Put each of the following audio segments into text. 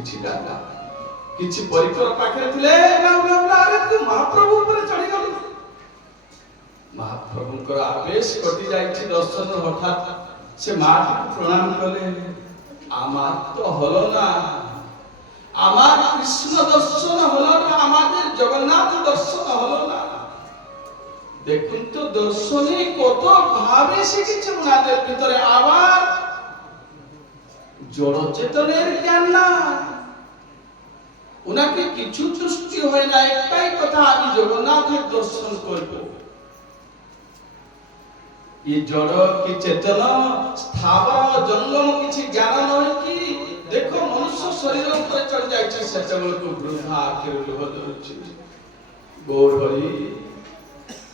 କିଛି ଡାଲା କିଛି ପରିକର ପାଖରେ ଥିଲେ ଆରେ ତୁ ମହାପ୍ରଭୁ ଉପରେ ଚଢିଗଲୁ। ମହାପ୍ରଭୁଙ୍କର ଆବେଶ କଟି ଯାଇଛି ଦର୍ଶନ। ହଠାତ୍ ସେ মাটিকে প্রণাম কলে, আমার তো হলো না, আমার কৃষ্ণ দর্শন হলো না, আমাদের জগন্নাথ দর্শন হলো না। দেখুন তো দর্শনে কত ভাবে শিখেছে ওনাদের ভিতরে, আবার জড় চেতনের জ্ঞান না। ওনাকে কিছু দৃষ্টি হয় না, একটাই কথা, আমি জগন্নাথের দর্শন করব। ये जड़ की चेतन स्थावर जंगम किछि ज्ञान नय कि देखो मनुष्य शरीर ऊपर चढ़ जाय छै सेतबल को वृद्धा आखिर लोह धरुछि। गौर हरि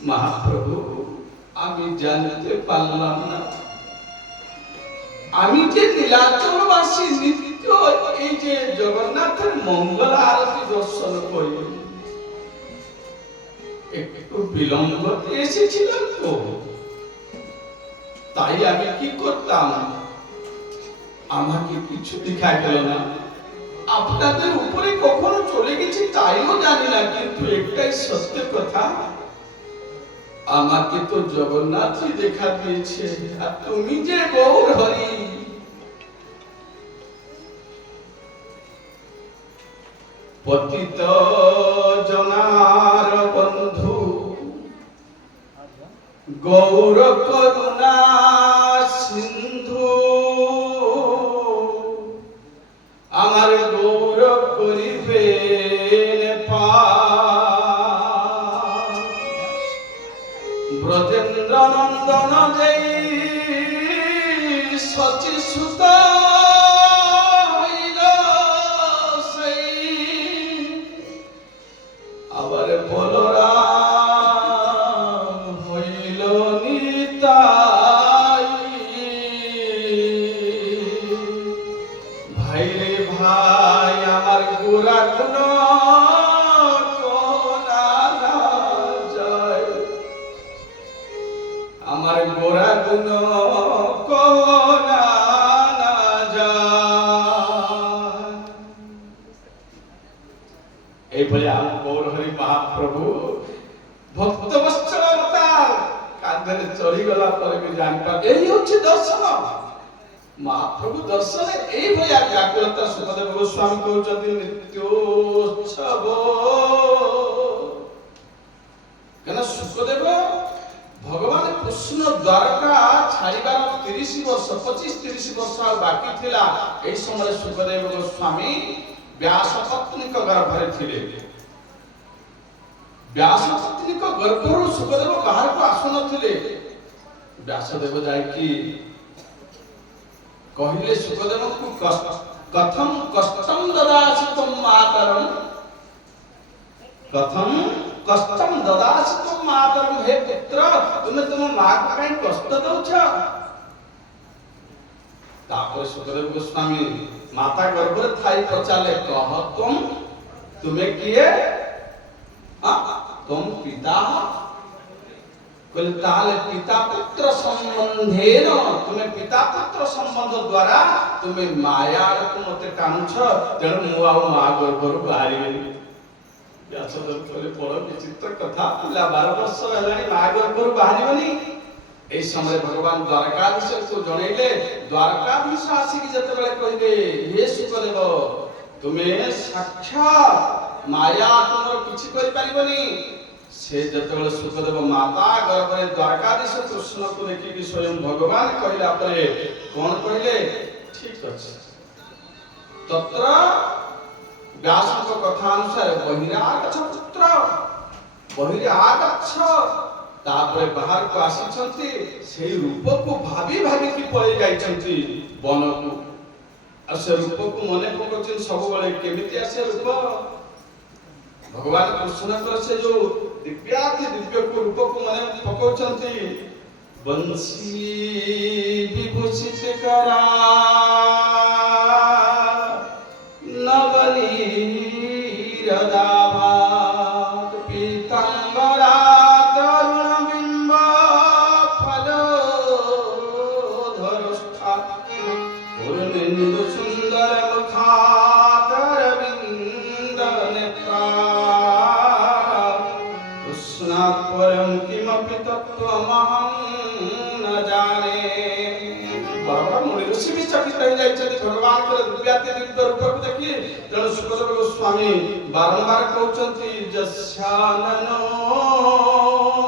महाप्रभु आमी जानते पारलाम ना, आमी जे नीलाचलवासी नित्य এই যে জগন্নাথের মঙ্গল আরতি দর্শন করি একটু বিলম্ব এসেছিলাম তো, তাই আমি কি করতাম, আমাকে কিছু দেখা গেল না। আপনাদের উপরে কখনো চলে গেছি তাইও জানি না, কিন্তু একটাই সত্য কথা, আমাকে তো জগন্নাথই দেখা দিয়েছে। আর তুমি যে গৌর হরি, পতিত জনার বন্ধু গৌর করুণা সিন্ধু, আমার গৌর করিবে ব্রজেন্দ্র নন্দন যেই সচি সুত হইল সেই, আবার বলরাম হইল নিতাই। ভাই রে ভাই আমার গোরা গুণ কোনা না যায়, আমার গোরা গুণ কোনা না যায়। এইভাবে গৌর হরি মহাপ্রভু ভক্ত বৎসল অবতার কাঁধে চড়ি গলা পরে ବି জানবা এই হচ্ছে দর্শন। মহাপ্রভু দর্শনে এইভাবে ব্যাকুলতা সুখদেব গোস্বামী কହୁଛନ୍ତି নিত্যোৎসব। কেন সুখদেব ভগবান কৃষ্ণ দ্বারকা ছাড়িবার 30 ବର୍ଷ 25-30 ବର୍ଷ ଆଉ ବାକି ଥିଲା। এই সময় সুখদেব গোস্বামী ব্যাস পত্নীଙ୍କ ଗର୍ଭରେ ଥିଲେ। ବ୍ୟାସ ପତ୍ନୀଙ୍କ ଗର୍ଭରୁ ସୁଖଦେବ ବାହାରକୁ ଆସୁନଥିଲେ। ବ୍ୟାସଦେବ ଯାଇକି କହିଲେ ସୁଖଦେବଙ୍କୁ, କଥମ କଷ୍ଟମ ଦଦାସି ତମ ମାତରମ, କଥମ କଷ୍ଟମ ଦଦାସି ତମ ମାତରମ, ହେ ପୁତ୍ର ତୁମେ ତୁମ ମାକୁ କାଇଁ କଷ୍ଟ ଦଉଛ? ତାପରେ ସୁଖଦେବ ଗୋସ୍ୱାମୀ ମାତା ଗର୍ଭରେ ଥାଇ ପଚାରିଲେ, କହ ତୁମେ କିଏ? तुम पिता कहले पिता पुत्र संबंधेन, तुम्हें पिता पुत्र संबंध द्वारा तुम्हें माया को मते कानुछ, तेणु मु आ मा गर्भर बाहरिबेनी। व्यासदेव कहले बड़ विचित्र कथा, पिला 12 वर्ष हेलानी मा गर्भर बाहरिबेनी। এই সময় ভগবান দ্বারকাধীশকে জଣାইলে। দ্বারকাধীশ আসিকি যেতেবেলে কইলে, হে সুখদেব তুমি সাক্ষাৎ মায়া তোমার কিছু করি পারিবনি। সে যেতেবেলে সুখদেব মাতা গর্ভরে দ্বারকাধীশ কৃষ্ণকে দেখিকি স্বয়ং ভগবান কহিলা পরে কোন কহিলে, ঠিক আছে তত্র ব্যাসଙ୍କ কথা অনুসারে বহিরাগচ্ছ পুত্র, বহিরাগচ্ছ। তারপরে বাহারକୁ ଆସିଛନ୍ତି, সেই রূপକୁ ভাবি ভাবিକି পଳେଇ ଯାଇଛନ୍ତି বনକୁ। আর সে রূপକୁ মনে পକାଉଛନ୍ତି ସବୁବେଳେ, କେମିତି ଆସେ ରୂପ? ଭଗବାନ କୃଷ୍ଣଙ୍କର ସେ ଯୋଉ ଦିବ୍ୟାତି ଦିବ୍ୟକୁ ରୂପକୁ ମନେ ପକାଉଛନ୍ତି। ବଂଶୀ ବିଭୂଷିତ କରା ନବନୀର ଦାଭା ପୀତାମ୍ବରା তরুণ বিম্ব ফল ধরষ্ঠা পূর্ণেন্দু সুন্দর মুখাত ऋषि भी चकित रह जाइछथि भगवान के दिव्याति दिव्य रूप को देखि तेणु सुखदेव गोस्वामी बारंबार कहउछन्ति जस्याननो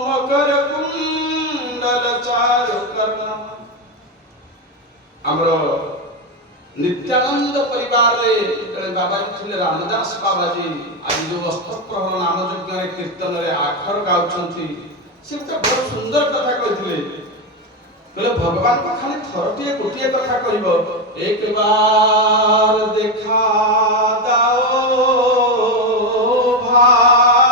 मकर कुंडल चारु कर्ण हमरो नित्यानंद परिवार रे बाबाजी थिले रामदास बाबाजी आज जो वस्त्र प्रहरण नाम यज्ञ रे कीर्तन रे आखर गाउछन्ति से बहुत सुंदर कथा कहथिले कहले भगवान को खाली थरटिए गोटिए कथा कहबो एक बार देखा दाओ भाई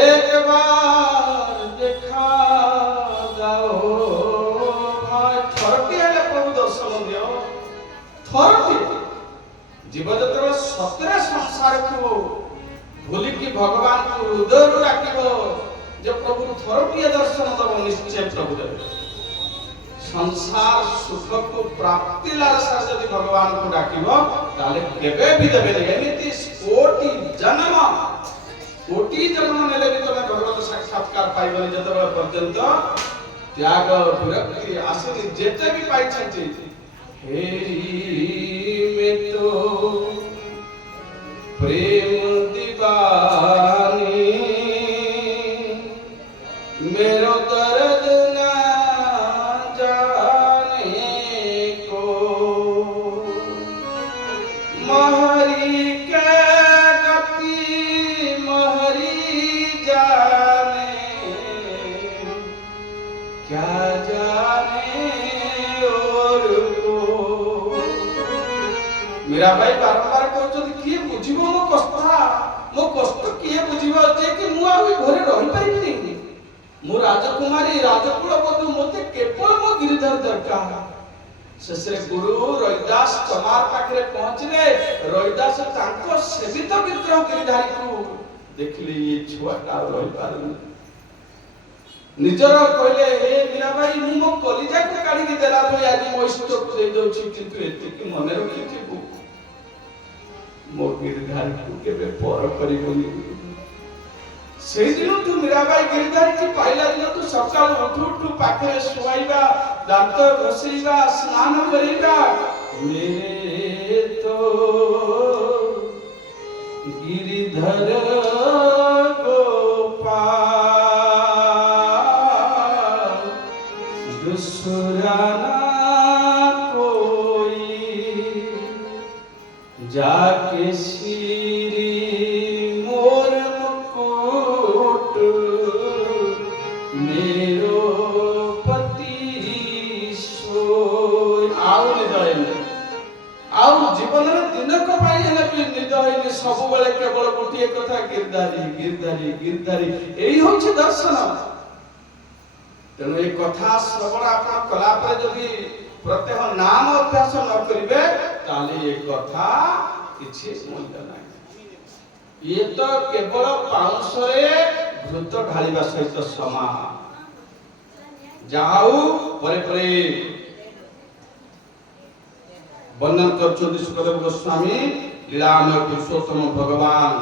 एक बार देखा दाओ भाई थरटिए ले प्रभु दर्शन दियो थरटिए जीव जगत सतरे संसार को भूली की भगवान को हृदय डाकिबो जब प्रभु थरटिए दर्शन दब निश्चय प्रभु देव संसार सुख को प्राप्ति लालसा यदि भगवान को डाकिबो ताले केबे भी देबे एमिति कोटि जन्म नेले भी तमे भगवत साक्षात्कार पाइबनी जतबे पर्यंत त्याग विरक्ति आसनि जेते भी पाइ छथि हेरी में तो प्रेम दीवानी मेरो दर्द न जाने को महरी के गति महरी जाने क्या जाने और को मेरा भाई बारंबार कहउछथि किए बुझिबो मो कष्ट किए बुझिबो जे कि मु आ घरे रहि परिबिनी मो राजकुमारी राजकुल बधु मते केवल मो गिरिधर दरकार शेषे गुरु रविदास चमार पाखरे पहुंचले रविदास तांको सेवित विग्रह गिरिधारी को देखली ये छुआटा रहि पारनी निजर कहले हे मीरा भाई मु मो कलिजा को काढी के देला भई आज मो इष्ट को दे दउछि किंतु एते कि मने रखि थिबो मो गिरिधारी को केबे पर करिबोनी से दिन तू मीराबाई गिरिधारी की पाइला दिन तू सकाळ उठू पाखरे सुवाइबा दांत घसीबा स्नान करिबा मेरे तो गिरिधर गोपाल दुसुराना कोई जाके सब बेले केवल गोटे कथा गिरधारी गिरधारी गिरधारी एई होछि दर्शन तेणु ए कथा श्रवण आपण कला पर जदि प्रत्यह नाम अभ्यास न करिवे ताले ए कथा किछि मूल्य नाही ये तो केवल पाउसरे घृत ढालिबा सहित समान जाऊ परे परे वर्णन करछथि सुखदेव गोस्वामी लीलामय पुरुषोत्तम भगवान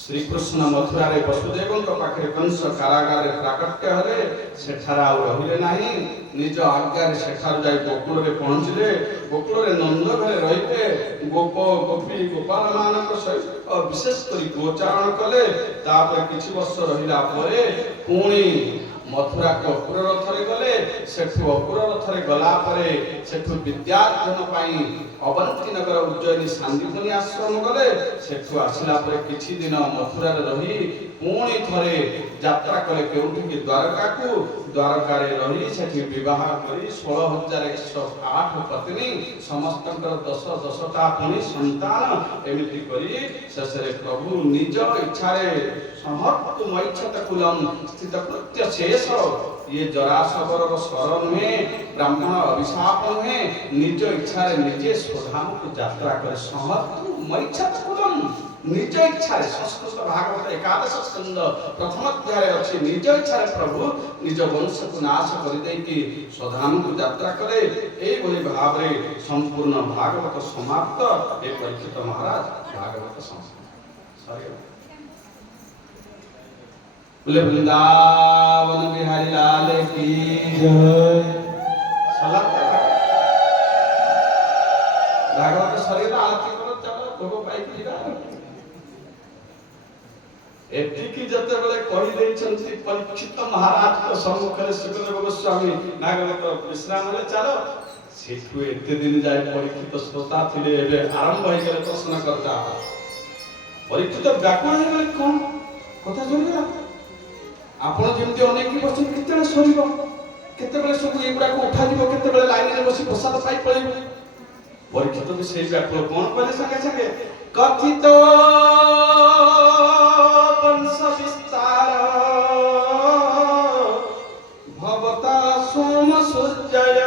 श्री कृष्ण मथुरा रे वसुदेव पाखे कंस कारागार प्राकट्य हले सेठारा रहिले नाही निज आज्ञा रे सेठार जाय गोकुल रे पहुंचले गोकुल रे नंद घरे रहिते गोप गोपी गोपाल मानक सहित विशेष करी गोचारण कले तापर किछि वर्ष रहिला परे पुणी मथुरा को अपुर रथरे गले सेठु अपुर रथरे गला परे सेठु विद्यार्जन पाई अवंती नगर उज्जयिनी सांदीपनि आश्रम गले सेठु आसिला परे किछि दिन मथुरा रे रही पुणी थरे यात्रा कले केउठी कि द्वारका रे रही सेठी विवाह करी 16108 पत्नी समस्तंकर 10टा पुणी संतान एमिति करी शेषरे प्रभु निज इच्छा रे समर्थ मैच्छत कुलम स्थित कृत्य शेष ये जरासवर स्वर नुहे ब्राह्मण अभिशाप नुहे निज इच्छा रे निजे स्वधाम को यात्रा करे समर्थ मैच्छत कुलम निज इच्छा रे संस्कृत भागवत एकादश स्कंद प्रथम अध्याय अछि निज इच्छा रे प्रभु निज वंश को नाश करि देई कि स्वधाम को यात्रा करे एई बोली भाव रे संपूर्ण भागवत समाप्त ए परीक्षित महाराज भागवत समाप्त सरी बोले वृंदावन बिहारी लाल की जय। सलाम भागवत शरीर आरती करो चलो भोग पाई की जा एतिकी जते बेले कहि देइ छथि परीक्षित महाराज को सम्मुख रे सुखदेव गोस्वामी नागवत विश्राम ले चलो सेठु एते दिन जाय परीक्षित श्रोता थिले एबे आरंभ होई गेले प्रश्न करता परीक्षित व्याकुल हो गेले कोन कथा सुनिला आपण जेमति अनेक बसन केते सरीबो केते बेले सब एगुडा को उठा दिबो केते बेले लाइन रे बसी प्रसाद पाई पळिबो परीक्षित भी सेई व्याकुल कोन कहले संगे संगे कथित वंश विस्तार भवता सोम सूर्यय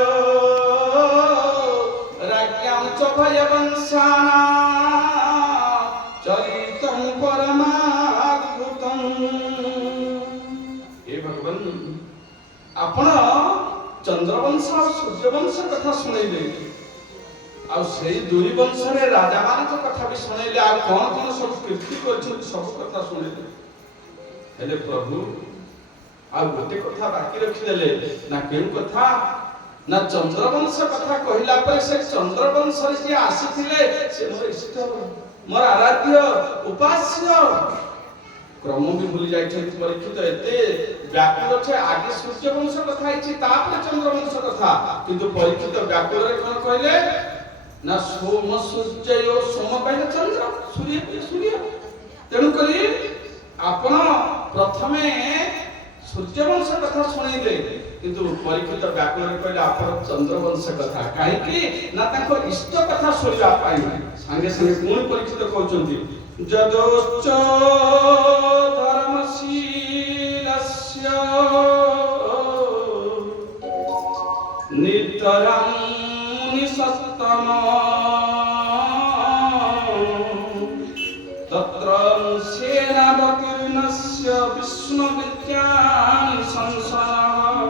राज्ञां च भयवंशाना चरितं परमाद्भुतं। हे भगवान आपण चंद्रवंश और सूर्यवंश कथा सुनैले आ सेई दुई वंश रे राजा मान कथा भी सुनैले आ कोन कोन सब कीर्ति करछन सब कथा सुनैले हेले प्रभु आ गोटे कथा बाकी रखि देले ना केउ कथा ना चंद्रवंश कथा कहिला पर से चंद्रवंश रे जे आसीथिले से मोर इष्ट मोर आराध्य उपास्य क्रम भी भूल जाय छै परीक्षित एते व्याकुल छे आगे सूर्यवंश कथा आइछि तापर चंद्रवंश कथा किंतु परीक्षित व्याकुल रे कोन कहले ना सोम सूर्य सोम कहले चंद्र सूर्य सूर्य तेणु करी आपण प्रथमे सूर्यवंश कथा सुनैले किंतु परीक्षित व्याकुल रे कहले आपण चंद्रवंश कथा काहे कि ना ताको इष्ट कथा सुनिबा पाई संगे संगे कोन परीक्षित कहउचंती जदोच्च धर्मशीलस्य नितरं मुनिसत्तम तत्र सेनावतीर्णस्य विष्णुविद्यानि संसार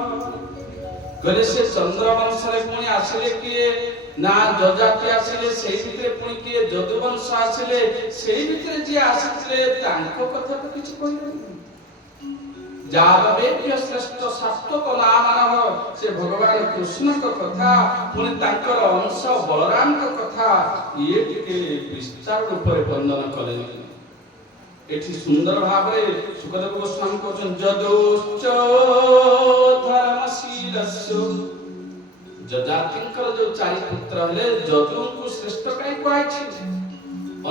कहले से चंद्रवंश रे पुणी आसिले किए ना जजाति आसिले सेही भितरे पुणी किए जदुवंश आसिले सेही भितरे जे आसिले तांको कथा तो किछ कहिबे जाबे श्रेष्ठ सात्वक नाम से भगवान कृष्ण को कथा पुणी तांकर अंश बलराम को कथा ये टिके विस्तार ऊपर वर्णन कले एठी सुंदर भाबरे सुखदेव गोस्वामी कहछन जदोच्च धर्मशीलस्य जजातिंकर जो चारि पुत्र हले जदु को श्रेष्ठ काई कहै छै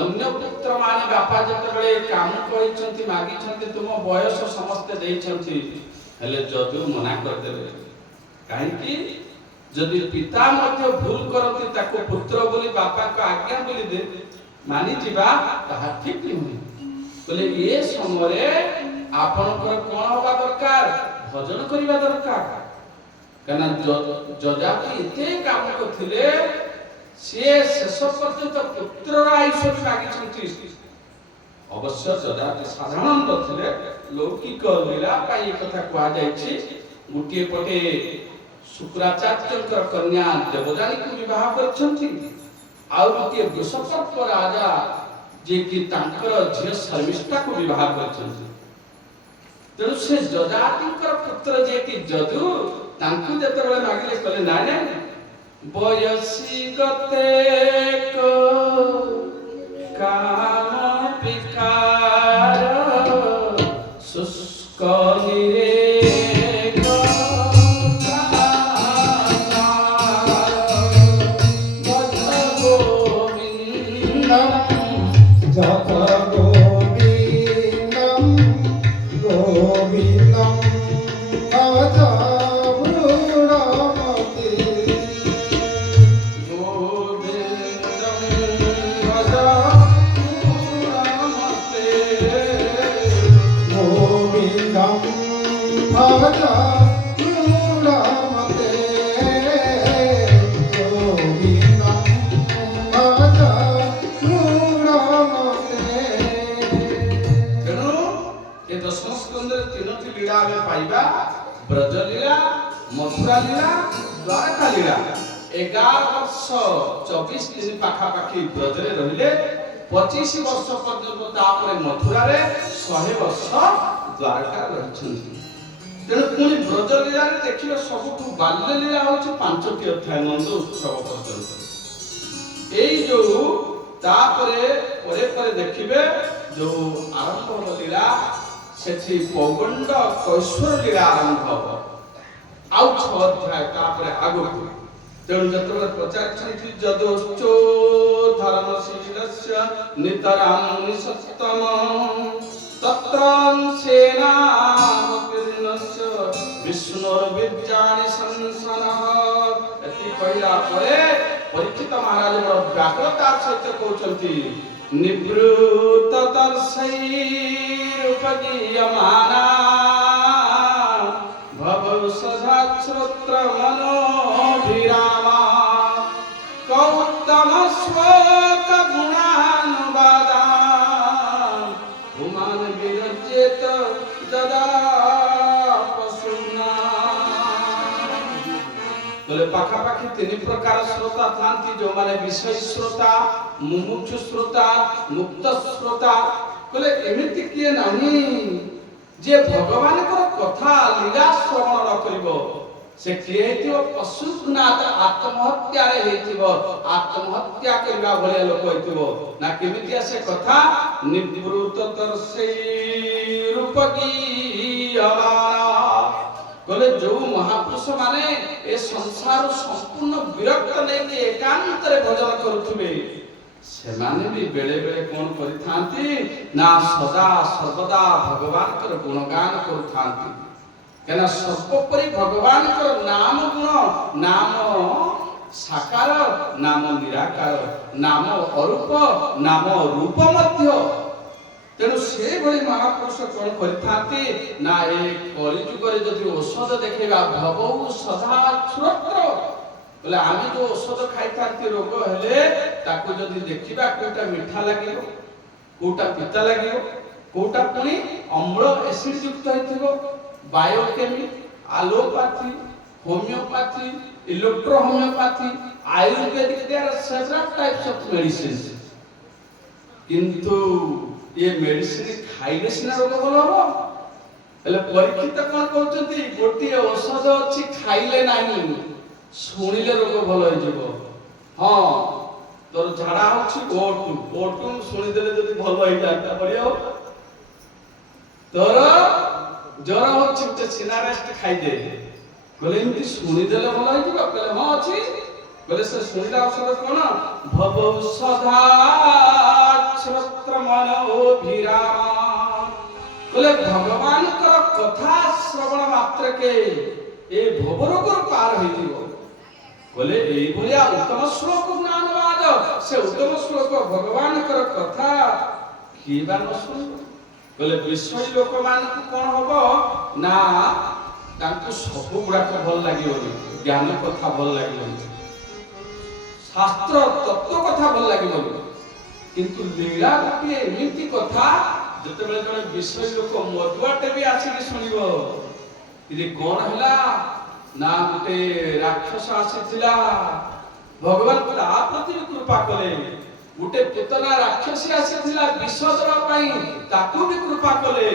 अन्य पुत्र माने बापा जते बेले काम कहि छथि मागी छथि तुम बयस समस्त देइ छथि हले जदु मना कर देबे काहे कि जदि पिता मध्ये भूल करती ताको पुत्र बोली बापा को आज्ञा बोली दे मानि जिबा ताहा ठीक नहीं बोले ये समय आपनकर कोन होबा दरकार भजन करिबा दरकार कना जजाति एते काम करथिले से शेष पर्यंत पुत्र आयुष्य मागी छथि अवश्य जजाति साधारण थिले लौकिक लीला पाई कथा कुआ जाय छी गुटिए पटे शुक्राचार्यकर कन्या देवजानी को विवाह करछथि आ गुटिए वृषपर्क राजा जे कि तांकर झिय शर्मिष्ठा को विवाह करछथि तेणु से जजातिकर पुत्र जे कि जदु तांकु जते बेले मागिले कहले ना ना बयसी गते को काम विकार शुष्क निरेक भज गोविंदम जप गोविंदम गोविंदम भज ब्रजलीला मथुरा लीला द्वारका लीला 11 वर्ष 24 दिन पाखा पाखी ब्रजरे रहिले 25 वर्ष पर्यंत तापरे मथुरा रे 100 वर्ष ଦ୍ୱାରକା ରହିଛନ୍ତି। ତେଣୁ ପୁଣି ବ୍ରଜଲୀଳାରେ ଦେଖିଲେ ସବୁଠୁ ବାଲ୍ୟଲୀଳା ହେଉଛି 5ଟି ଅଧ୍ୟାୟ ନନ୍ଦ ଉତ୍ସବ ପର୍ଯ୍ୟନ୍ତ। ଏଇ ଯୋଉ ତାପରେ ପରେ ପରେ ଦେଖିବେ ଯୋଉ ଆରମ୍ଭ ହବ ଲୀଳା, ସେଠି ପୌଗଣ୍ଡ କୈଶ୍ୱର ଲୀଳା ଆରମ୍ଭ ହବ ଆଉ 6 ଅଧ୍ୟାୟ ତାପରେ ଆଗକୁ। ତେଣୁ ଯେତେବେଳେ ପଚାରିଛନ୍ତି ଯଦୋଶ୍ଚୋ ଧର୍ମଶୀଳସ୍ୟ ନିତରାଂ ନିସତ୍ତମ ତତ୍ର ସେନାବତୀର୍ଣ୍ଣସ୍ୟ ବିଷ୍ଣୁର୍ବିଦ୍ୟାନି ସଂସନଃ। ଏତି କହିଲା ପରେ ପରୀକ୍ଷିତ ମହାରାଜ ବଡ଼ ବ୍ୟାକୁଳତାର ସହିତ କହୁଛନ୍ତି ନିବୃତ ତର୍ଷୈରୁପଗୀୟମାନା ଭବସଧା ଶ୍ରୋତ୍ର ମନୋଭିରାମା କୌତ୍ତମ ଶ୍ଲୋକ ଗୁଣାনুବାଦା হুমান বিরজেত দাদা পশুনা। তাহলে পাখাপাখি 3 প্রকার শ্রোতা থাকি, যে বিষয় শ্রোতা, মুমুক্ষু শ্রোতা, মুক্ত শ্রোতা। বলে এমিতি কিয়ে নাহি যে ভগবানଙ୍କର কথা লীলা শ্রবণ ନ କରିବ, ସେ କିଏ ହେଇଥିବ? ପଶୁଘ୍ନାତ ଆତ୍ମହତ୍ୟାରେ ହେଇଥିବ, ଆତ୍ମହତ୍ୟା କରିବା ଭଳିଆ ଲୋକ ହେଇଥିବ। ନା କେମିତି ଆସେ କଥା? ନିବୃତ ତର୍ଷୈରୁପଗୀୟମାନା। କହିଲେ ଯୋଉ ମହାପୁରୁଷ ମାନେ ଏ ସଂସାର ସମ୍ପୂର୍ଣ୍ଣ ବିରକ୍ତ ନେଇକି ଏକାନ୍ତରେ ଭଜନ କରୁଥିବେ, ସେମାନେ ବି ବେଳେ ବେଳେ କଣ କରିଥାନ୍ତି ନା ସଦା ସର୍ବଦା ଭଗବାନଙ୍କର ଗୁଣଗାନ କରୁଥାନ୍ତି। କାହିଁକିନା ସର୍ବୋପରି ଭଗବାନଙ୍କର ନାମ ଗୁଣ, ନାମ ସାକାର, ନାମ ନିରାକାର, ନାମ ଅରୂପ, ନାମ ରୂପ ମଧ୍ୟ। ତେଣୁ ସେଭଳି ମହାପୁରୁଷ କଣ କରିଥାନ୍ତି ନା ଏ କଳିଯୁଗରେ ଯଦି ଔଷଧ ଦେଖେଇବା ଭବଉ ସଦା ଶ୍ରୋତ୍ର। ବୋଲେ ଆମେ ଯୋଉ ଔଷଧ ଖାଇଥାନ୍ତି ରୋଗ ହେଲେ ତାକୁ ଯଦି ଦେଖିବା କୋଉଟା ମିଠା ଲାଗିବ, କୋଉଟା ପିତା ଲାଗିବ, କୋଉଟା ପୁଣି ଅମ୍ଳ ଏସିଡ ଯୁକ୍ତ ହେଇଥିବ। Biochemic, allopathy, homeopathy, electro homeopathy, ayurvedic, there are several types of medicines. କିନ୍ତୁ ଏ ମେଡିସିନ ଖାଇଲେ ସିନା ରୋଗ ଭଲ ହବ। ହେଲେ ପରୀକ୍ଷିତ କଣ କହୁଛନ୍ତି? ଗୋଟିଏ ଔଷଧ ଅଛି ଖାଇଲେ ନାହିଁ, ଶୁଣିଲେ ରୋଗ ଭଲ ହେଇଯିବ। ହଁ, ତୋର ଝାଡା ହଉଛି ଓଟୁ ଶୁଣିଦେଲେ ଯଦି ଭଲ ହେଇଯାନ୍ତା ବଢିଆ। ତୋର ଜ୍ୱର ହଉଛି ଗୋଟେ ସିନାରେଷ୍ଟ ଖାଇଦେ। କହିଲେ ଏମିତି ଶୁଣିଦେଲେ ଭଲ ହେଇଯିବ? କହିଲେ ହଁ ଅଛି। କହିଲେ ସେ ଶୁଣିଲା ଔଷଧ କଣ? ଭବୌଷଧା ଶ୍ରୋତ୍ର ମନୋଭିରାମା। କହିଲେ ଭଗବାନଙ୍କର କଥା ଶ୍ରବଣ ମାତ୍ରକେ ଏ ଭବ ରୋଗରୁ ପାର ହେଇଯିବ। କହିଲେ ଏଇଭଳିଆ ଉତ୍ତମ ଶ୍ଲୋକ ଜ୍ଞାନବାଦ, ସେ ଉତ୍ତମ ଶ୍ଲୋକ ଭଗବାନଙ୍କର କଥା କିଏ ବା ନ ଶୁଣିବ? କହିଲେ ବିଷୟୀ ଲୋକମାନଙ୍କୁ କଣ ହବ ନା ତାଙ୍କୁ ସବୁ ଗୁଡାକ ଭଲ ଲାଗିବନି, ଜ୍ଞାନ କଥା ଭଲ ଲାଗିବନି, ଶାସ୍ତ୍ର ତତ୍ତ୍ୱ କଥା ଭଲ ଲାଗିବନି। କିନ୍ତୁ ଲୀଳା ଗୋଟିଏ ଏମିତି କଥା, ଯେତେବେଳେ ଜଣେ ବିଷୟୀ ଲୋକ ମଦୁଆଟେ ବି ଆସିକି ଶୁଣିବ, ఇది କଣ ହେଲା ନା ଗୋଟେ ରାକ୍ଷସ ଆସିଥିଲା, ଭଗବାନ ତା ପ୍ରତି ବି କୃପା କଲେ। ଗୋଟେ ପୁତନା ରାକ୍ଷସୀ ଆସିଥିଲା ବିଷ ଦେବା ପାଇଁ, ତାକୁ ବି କୃପା କଲେ।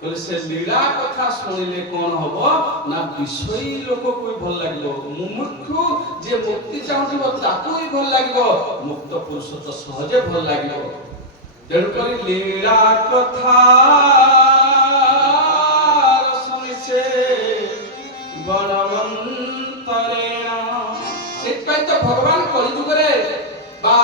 କହିଲେ ସେ ଲୀଳା କଥା ଶୁଣିଲେ କଣ ହବ ନା ବିଷୟୀ ଲୋକକୁ ବି ଭଲ ଲାଗିବ, ମୁମୁକ୍ଷୁ ଯିଏ ମୁକ୍ତି ଚାହୁଁଥିବ ତାକୁ ବି ଭଲ ଲାଗିବ, ମୁକ୍ତ ପୁରୁଷ ତ ସହଜେ ଭଲ ଲାଗିବ। ତେଣୁକରି ଲୀଳା କଥା ଶୁଣିছে ବଳବନ୍ତରେଣ। ସେଥିପାଇଁ ତ ଭଗବାନ କଳିଯୁଗରେ ବା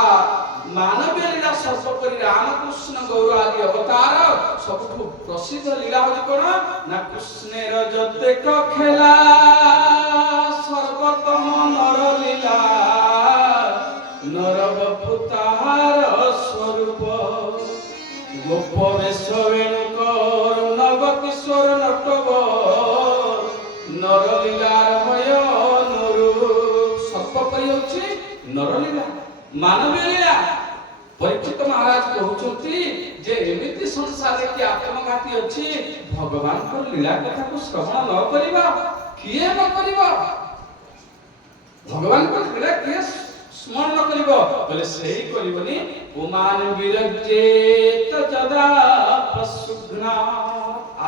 ମାନବୀୟ ଲୀଳା ସର୍ବୋପରି ରାମକୃଷ୍ଣ ଗୌର ଆଦି ଅବତାର ସବୁଠୁ ପ୍ରସିଦ୍ଧ ଲୀଳା ହଉଛି କଣ ନା କୃଷ୍ଣେର ଯେତେକ ଖେଳା ସର୍ବୋତ୍ତମ ନର ଲୀଳା ନରବପୁ ତାହାର ସ୍ୱରୂପ ଗୋପ ବେଶ ବେଣୁକର ନବ କିଶୋର ନଟବ ନରଲୀଳାର ଭୟ ନରୁ। ସର୍ବୋପରି ହଉଛି ନରଲୀଳା, ମାନବୀୟ ଲୀଳା। ପରୀକ୍ଷିତ ମହାରାଜ କହୁଛନ୍ତି ଯେ ଏମିତି ସଂସାରରେ କି ଆତ୍ମଘାତୀ ଅଛି, ଭଗବାନଙ୍କର ଲୀଳା କଥାକୁ ଶ୍ରବଣ ନ କରିବା କିଏ ନ କରିବ? ଭଗବାନଙ୍କର ଲୀଳା କିଏ ସ୍ମରଣ କରିବ? ବୋଲେ ସେଇ କରିବନି। ଉମାନ ବିରଜେତ ଯଦା ପଶୁଘ୍ନା।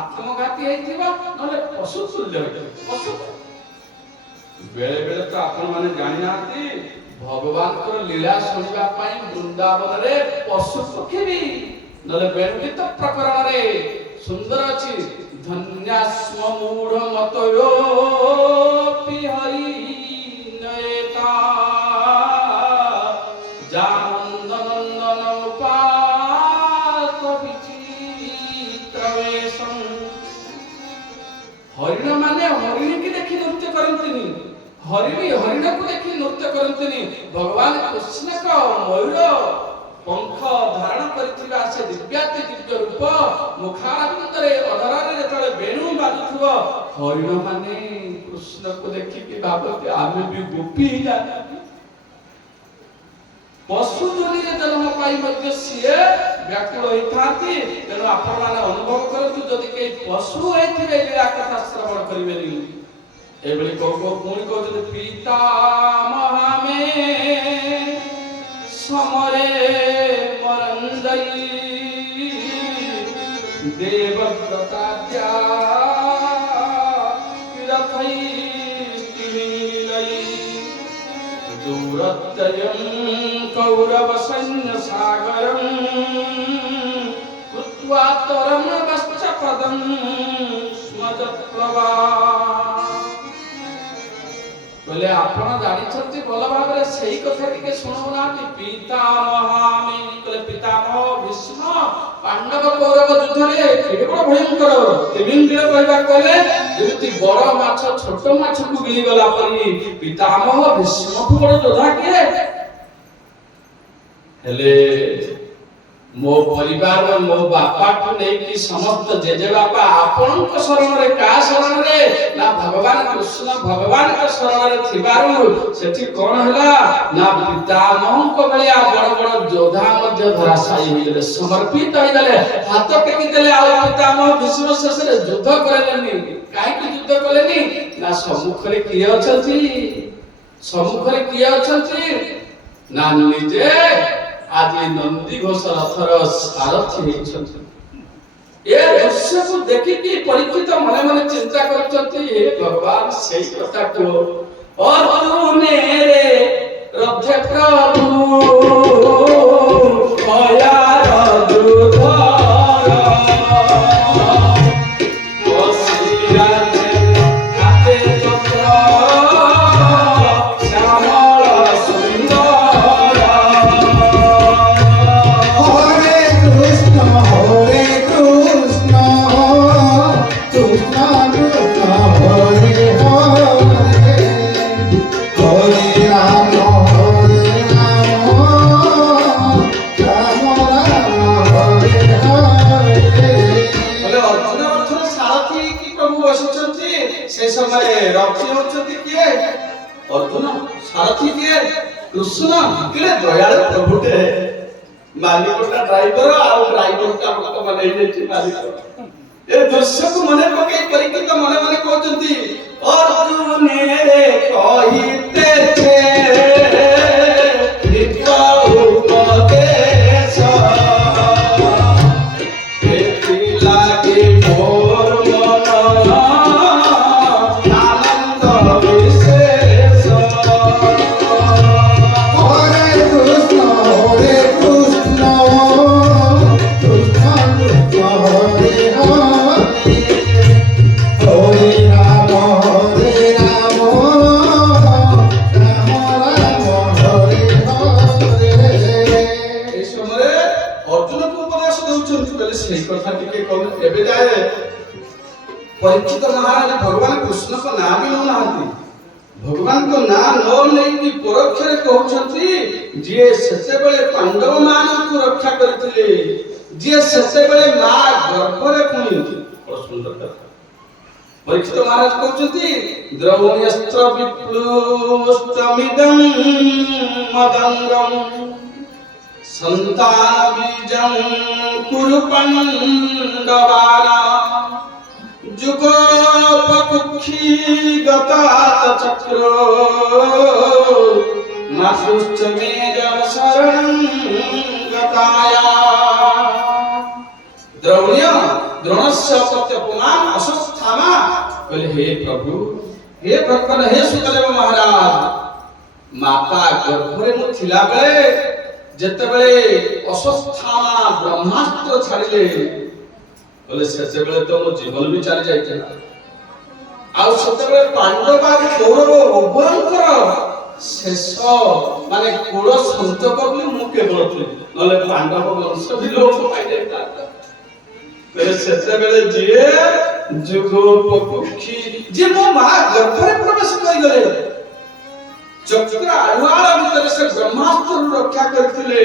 आत्मघाती ହେଇଥିବ ନହେଲେ ପଶୁ ତୁଲ୍ୟ ହେଇଥିବ ପଶୁ ବେଳେ ବେଳେ ତ ଆପଣ ମାନେ ଜାଣି ନାହାନ୍ତି ଭଗବାନଙ୍କର ଲୀଳା ଶୁଣିବା ପାଇଁ ବୃନ୍ଦାବନରେ ପଶୁ ପକ୍ଷୀ ବି ନହେଲେ ବେଣୁଗୀତ ପ୍ରକରଣରେ ସୁନ୍ଦର ଅଛି ଧନ୍ୟାସ୍ମ ମୂଢ ମତୟୋ ହରି ନୟତା ଜାନନ୍ଦ ନନ୍ଦନ ଉପାତ ବିଚିତ୍ରବେଶଂ हरिण माने हरिणी की देखी नृत्य करंतिनी हरिणी हरिण को देखी नृत्य करंतिनी भगवान कृष्ण को मयूर पंख धारण करथिबा से दिव्याति दिव्य रूप मुखारविंदरे अधरारे जेतले वेणु बाजुथुव हरिण माने कृष्ण को देखी के भाबते आमे भी गोपी जा पशु जोनिरे जन्म पाई मध्य सिए व्याकुल होइथांती तेणु आपण माने अनुभव करतु जदि के पशु होइथिबे लीला कथा श्रवण करिबेनी एबेली को पुणी कहते पिता महामे समरे मरंजई देवव्रताद्या विरथई स्तिमिलई दूरत्ययं कौरव सैन्य सागरं कृत्वा तरम वश्चपदं स्मजत्प्लवा बोले आपण जानि छथि भल भाबरे सेही कथा टिके सुनु नाति पितामहामि बोले पितामह भीष्म पांडव कौरव युद्ध रे केवल भयंकर तिमिंगिळ कहबा कहले जेति बड़ माछ छोट माछ को गिली गला परी पितामह भीष्म को बड़ योद्धा के हेले मो परिवार मो बापा को नहीं कि समस्त जेजे बापा आपन को शरण रे का शरण रे ना भगवान कृष्ण भगवान के शरण रे थिबारु सेठी कोन हला ना पितामह को बलिया बड़ बड़ योद्धा मध्य धराशायी होइले समर्पित होइले हाथ टेकी देले आ पितामह भीष्म शेष रे युद्ध करलेनी काहे कि युद्ध करलेनी ना सम्मुख रे किए अछंती सम्मुख रे किए अछंती ना निजे आज नंदी घोष रथर सारथी होइछथि ए दृश्य को देखि कि परीक्षित मने मने चिंता करछथि हे भगवान सेही कथा को अर्जुने रे रथ प्रभु माया दुधर कोसिराजे काते चक्र श्यामल सुंदर कृष्ण किले दयालु प्रभुटे मालिकटा ड्राइवर आ ड्राइवर का लोक माने जेठी मालिक ए दृश्य को मने पके परिकित मने मने कहचंती अर्जुने रे कहिते छे हिता उपदेश एति लागे मोर मन आनंद विशेष परीक्षित महाराज भगवान कृष्ण को नाम भी लो नाहंती भगवान को नाम न लेकि परोक्ष रे कहउछंती जे सेते बेले पांडव मान को रक्षा करथिले जे सेते बेले मा गर्भ रे पुनी और सुंदर कथा परीक्षित महाराज कहउछंती द्रौण्यस्त्र विप्लुष्टमिदं मदंगम संतान बीजं कुरु पांडवाना जुगोपकुक्षी गतात चक्रो मासुश्च मेज शरणं गताया द्रौण्य द्रोणस्य ପ୍ରଭୁ ହେ ଭଗବାନ ହେ ସୁଖଦେବ ମହାରାଜ ମାତା ଗର୍ଭରେ ମୁଁ ଥିଲା ବେଳେ ଯେତେବେଳେ ଅଶ୍ୱତ୍ଥାମା ବ୍ରହ୍ମାସ୍ତ୍ର ଛାଡ଼ିଲେ ବୋଲେ ସେତେବେଳେ ତ ମୋ ଜୀବନ ବି ଚାଲି ଯାଇଥିଲା ଆଉ ସେତେବେଳେ ପାଣ୍ଡବ ଆଉ କୌରବ ଉଭୟଙ୍କର ଶେଷ ମାନେ କୁଳ ସନ୍ତକ ବୋଲି ମୁଁ କେବଳ ଥିଲି ନହେଲେ ପାଣ୍ଡବ ବଂଶ ବି ଲୋପ ପାଇଯାଇଥାନ୍ତା ସେତେବେଳେ ଯିଏ ଯୁଗ ପକ୍ଷୀ ଯିଏ ମୋ ମା ଗର୍ଭରେ ପ୍ରବେଶ କରିଗଲେ ଚକ୍ର ଆଢୁଆଳ ଭିତରେ ସେ ବ୍ରହ୍ମାସ୍ତ୍ରରୁ ରକ୍ଷା କରିଥିଲେ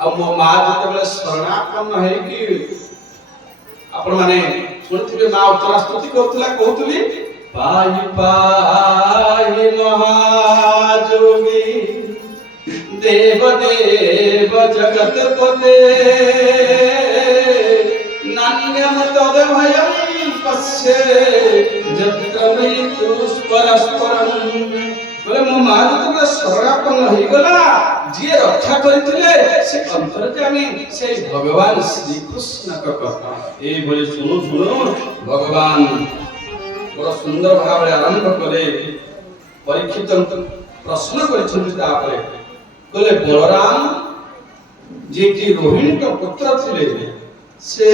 ଆଉ ମୋ ମା ଯେତେବେଳେ ଶରଣାପନ୍ନ ହେଇକି ଆପଣ ମାନେ ଶୁଣିଥିବେ ମା ଉତ୍ତରା ସ୍ତୁତି କରୁଥିଲା କହୁଥିଲି ପାଇ ପାଇ ମହାଯୋଗୀ ଦେବ ଦେବ ଜଗତପତେ नान्यम तदभयं पश्ये यत्र मृत्यु परस्परं बोले मो मां जतबे शरणापन्न होई गला जे रक्षा करथिले से अंतर्यामी से भगवान श्री कृष्ण का कथा ए बोले सुनो सुनो भगवान बड़ा सुंदर भाव आरंभ करे परीक्षित प्रश्न करिसथि तापरे बोले बलराम जे कि रोहिणी का पुत्र थिले से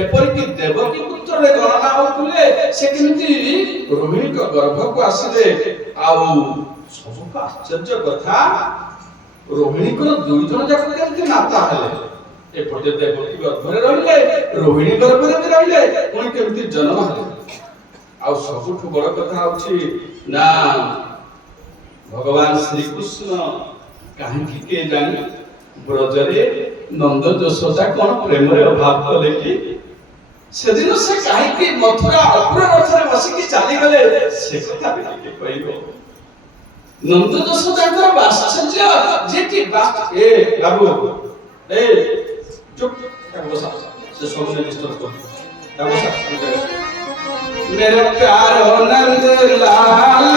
एपरिक देवकी पुत्र रे गणना होतले से केमती रोहिणी को गर्भ को आसीले आउ सबको आश्चर्य कथा रोहिणी को दुई जन जाक केमती माता हेले एपटे देवकी गर्भ रे रहिले रोहिणी गर्भ रे रहिले कोन केमती जन्म हेले आउ सबुठ बड़ कथा होछि ना भगवान श्री कृष्ण काहे के जानि ब्रजरे नंद यशोदा कौन प्रेम रे अभाव कले कि सेदिन से काहे कि मथुरा अपुर रथरे बसी कि चाली गले से कथा भी के कहिबो नंद यशोदा कर वात्सल्य जे कि ए बाबू ए चुप बसा से सब ने डिस्टर्ब कर बसा मेरे प्यारो नंद लाल